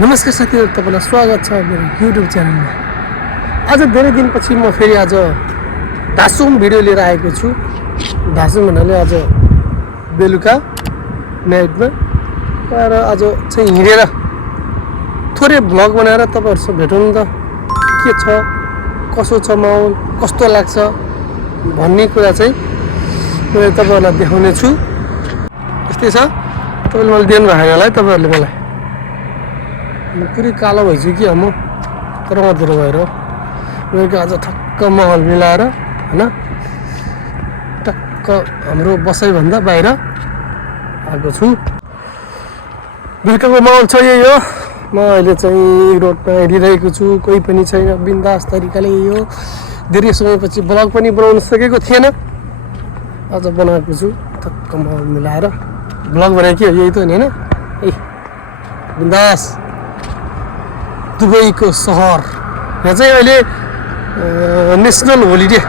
नमस्कार साथीहरु, तपाईलाई स्वागत छ मेरो युट्युब च्यानलमा। आज धेरै दिनपछि म फेरि आज धासुङ भिडियो लिएर आएको छु। धासुङ भन्नाले आज बेलुका नाइटमा र आज चाहिँ हिँडेर थोरै भ्लग बनाएर तपाईहरुसँग भेटौँ त के छ कसो छ माहौल कस्तो लाग्छ भन्ने कुरा चाहिँ मैले तपाईहरुलाई देखाउने छु। यस्तै छ, तपाईले मलाई दिनु भएको होला है। तपाईहरुले मलाई पुरै कालो भइसक्यो कि म तर मधुरो भएर मैले आज ठक्क माहौल मिलाएर हैन टक्क हाम्रो बसाइभन्दा बाहिर आएको छु। बेलुकाको माहौल छ यही हो। म अहिले चाहिँ रोडमा हिँडिरहेको छु, कोही पनि छैन, बिन्दास तरिकाले यही हो। धेरै समयपछि ब्लग पनि बनाउन सकेको थिएन, आज बनाएको छु टक्क माहौल मिलाएर ब्लग बनाए कि यही त हो नि हैन। ए बिन्दास दुबईको सहर यहाँ चाहिँ अहिले नेसनल होलिडे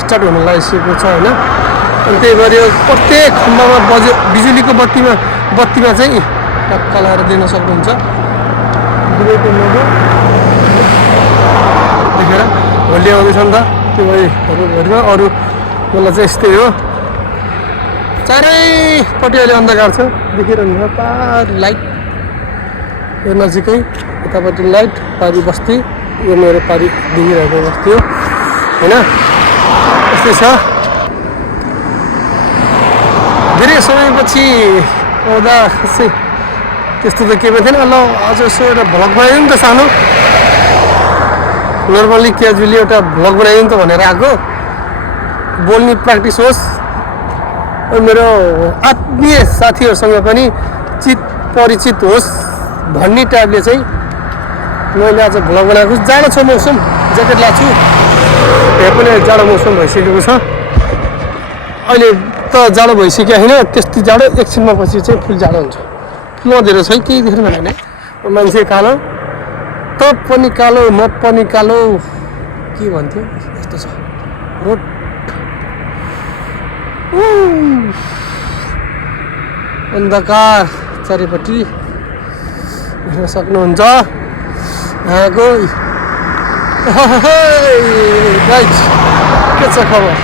स्टार्ट हुन लागिसकेको छ हैन। अनि त्यही भएर प्रत्येक खम्बामा बिजुलीको बत्तीमा चाहिँ टक्क लाएर दिन सक्नुहुन्छ। दुबईको लोगो देखेर होली आउँदैछ नि त, त्यो भरिमा अरू बेला चाहिँ यस्तै हो। चारैपट्टि अहिले अन्धकार छ, देखिरहनु छ पार लाइट यो नजिकै यतापट्टि लाइट पारी बस्ती, यो मेरो पारी देखिरहेको बस्ती हो हैन। यस्तै छ। धेरै समयपछि आउँदा खासै त्यस्तो त केही पनि थिएन। ल आज यसो एउटा भ्लग बनाइदिउँ नि त सानो, नर्मली क्याजुअली एउटा भ्लग बनाइदिउँ त भनेर आएको, बोल्ने प्र्याक्टिस होस् र मेरो आत्मीय साथीहरूसँग पनि परिचित होस् भन्ने टाइपले चाहिँ मैले आज भ्लग बनाएको। जाडो छ मौसम, ज्याकेट लाग्छु, यहाँ पनि जाडो मौसम भइसकेको छ। अहिले त जाडो भइसक्यो होइन, त्यस्तै जाडो एकछिनमा पछि चाहिँ फुल जाडो हुन्छ। मधेरो छ केही देख्नु भएन, मान्छे कालो त पनि कालो म पनि कालो के भन्थ्यो यस्तो छ। रोड अन्धकार चारैपट्टि हेर्न सक्नुहुन्छ। यहाँको गाइज के छ खबर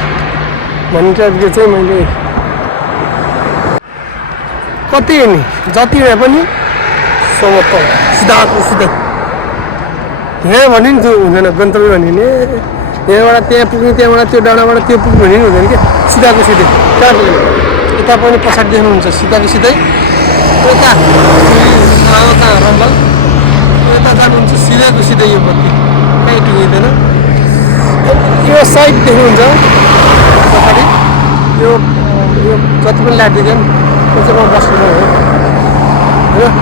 भन्ने टाइपको चाहिँ मैले कति नि जति भए पनि समतल सिधाको सिधै यहाँ भन्ने नि हुँदैन, गन्तव्य भन्ने नि यहाँबाट त्यहाँ पुग्ने, त्यहाँबाट त्यो डाँडाबाट त्यो पुग्ने भन्ने नि हुँदैन क्या, सिधाको सिधै। यता पनि पछाडि देख्नुहुन्छ सिधाको सिधै, यता कहाँ रम्बल यता जानुहुन्छ सिधैको सिधै यो बत्ती कहीँ टुङ्गिँदैन। यो साइड देख्नुहुन्छ पछाडि यो जति पनि लाइट देख्यो त्यो चाहिँ म बस्नु हो होइन।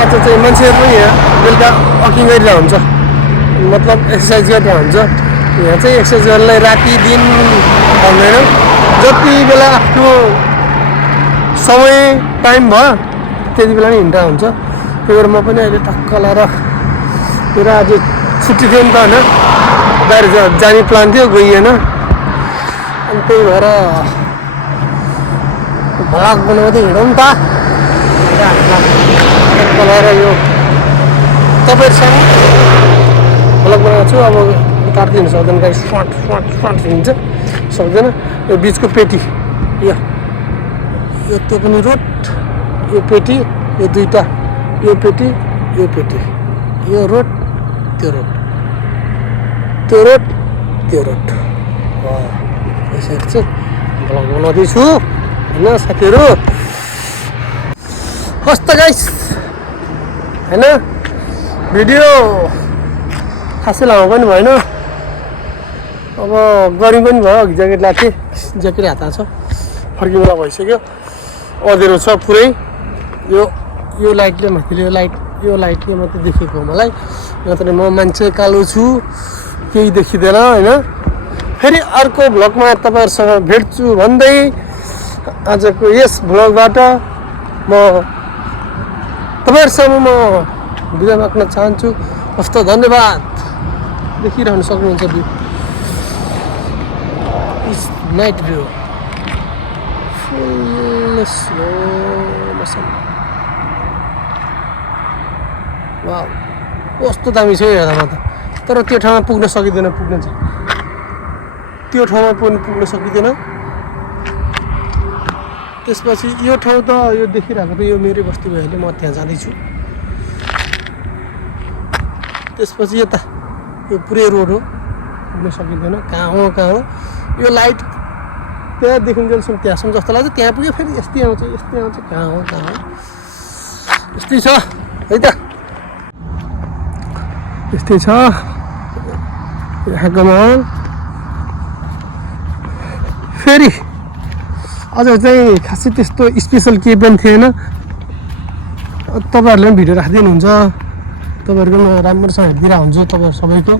आज चाहिँ मान्छेहरू पनि यहाँ बेलुका वकिङ गरिरहेको हुन्छ, मतलब एक्सर्साइज गरिरहेको हुन्छ। यहाँ चाहिँ एक्सर्साइज गर्नलाई राति दिन भन्दैन, जति बेला आफ्नो समय टाइम भयो त्यति बेला नि हिँड्दा हुन्छ। त्यही भएर म पनि अहिले टक्क लाएर मेरो आज छुट्टी थियो नि त होइन, बाहिर जाने प्लान थियो गइएन। अनि त्यही भएर भ्लग बनाउँदै हिँडौँ नि त टक्क लाएर यो तपाईँहरूसँग भ्लग बनाएको छु। अब काट्दिनु सक्दैन गाई, स्मार्ट हिँड्छ सक्दैन। यो बिचको पेटी यो त्यो पनि रोड, यो पेटी, यो दुईटा, यो पेटी, यो रोड, त्यो रोड, त्यो रोड, त्यो रोड। यसरी चाहिँ भ्लग बनाउँदैछु होइन साथीहरू। कस्तो गाइस होइन, भिडियो खासै लामो पनि भएन, अब गर्मी पनि भयो। ज्याकेट लाएको थिएँ, ज्याकेट हातमा छ, फर्किनु बेला भइसक्यो, अँधेरो छ पुरै। यो लाइटले माथिले यो लाइटले मात्रै देखेको मलाई, नत्र म मान्छे कालो छु केही देखिँदैन होइन। फेरि अर्को भ्लगमा तपाईँहरूसँग भेट्छु भन्दै आजको यस भ्लगबाट म तपाईँहरूसँग म बिदा माग्न चाहन्छु। हस्त धन्यवाद। देखिरहनु सक्नुहुन्छ भ्यू, नाइट भ्यू, फुल स्लो मोसन। वा कस्तो दामी छ हेर्दामा त तर त्यो ठाउँमा पुग्न सकिँदैन पुग्न चाहिँ त्यो ठाउँमा पुग्न सकिँदैन त्यसपछि यो ठाउँ त यो देखिरहेको त यो मेरै बस्ती भएले म त्यहाँ जाँदैछु त्यसपछि यता यो पुरै रोड हो पुग्न सकिँदैन कहाँ हो यो लाइट त्यहाँदेखि जेलसम्म त्यहाँसम्म जस्तो लाग्छ त्यहाँ पुग्यो फेरि यस्तै आउँछ कहाँ हो यस्तै छ है त यस्तै छ यहाँको माहौल फेरि अझ चाहिँ खासै त्यस्तो स्पेसल केही पनि थिएन तपाईँहरूले पनि भिडियो राखिदिनुहुन्छ तपाईँहरूको म राम्रोसँग हेरिदिरहेको हुन्छु तपाईँहरू सबैको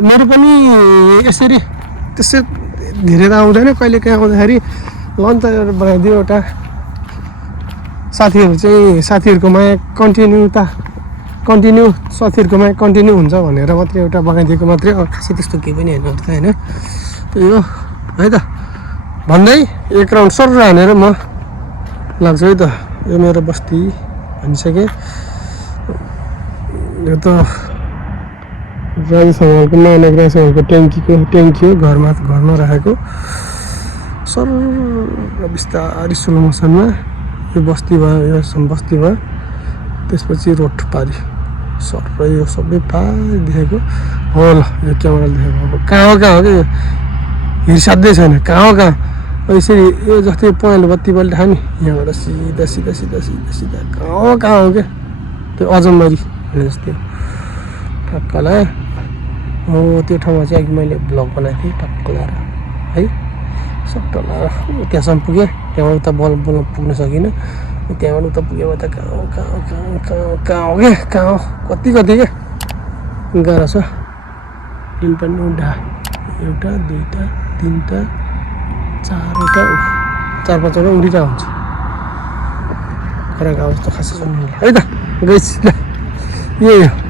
मेरो पनि यसरी त्यसै धेरै त आउँदैन कहिले काहीँ आउँदाखेरि लन्च बनाइदियो एउटा साथीहरूको माया कन्टिन्यू साथीहरूको माया कन्टिन्यू हुन्छ भनेर मात्रै एउटा बनाइदिएको मात्रै खासै त्यस्तो केही पनि होइन त होइन यो है त भन्दै एक राउन्ड सर हानेर म लाग्छु है त यो मेरो बस्ती भनिसकेँ यो त राजासँगको नयाँ राजासँगको ट्याङ्की हो घरमा राखेको सर बिस्तारै स्लो मोसनमा यो बस्ती भयो यो बस्ती भयो त्यसपछि रोड पारि सर यो सबै पारि देखेको हो ल यो क्यामेरा देखेको अब कहाँ हो कि हिर्साध्यै छैन कहाँ यसरी यो जस्तै पहेँलो बत्ती बल्ट नि यहाँबाट सिधा कहाँ हो क्या त्यो अजम्बरी भने जस्तै टक्क लगायो हो त्यो ठाउँमा चाहिँ अघि मैले भ्लग बनाएको थिएँ टक्क लगाएर है सट्ट लगाएर त्यहाँसम्म पुगेँ त्यहाँबाट उता बल पुग्न सकिनँ त्यहाँबाट उता पुगेँ त कहाँ हो कति क्या गाह्रो छ दिन पनि एउटा दुईवटा तिनवटा चारवटा 4-5वटा उडिरहेको हुन्छ खराक आवाज त खासै सुन्नु है त गइस ल यही हो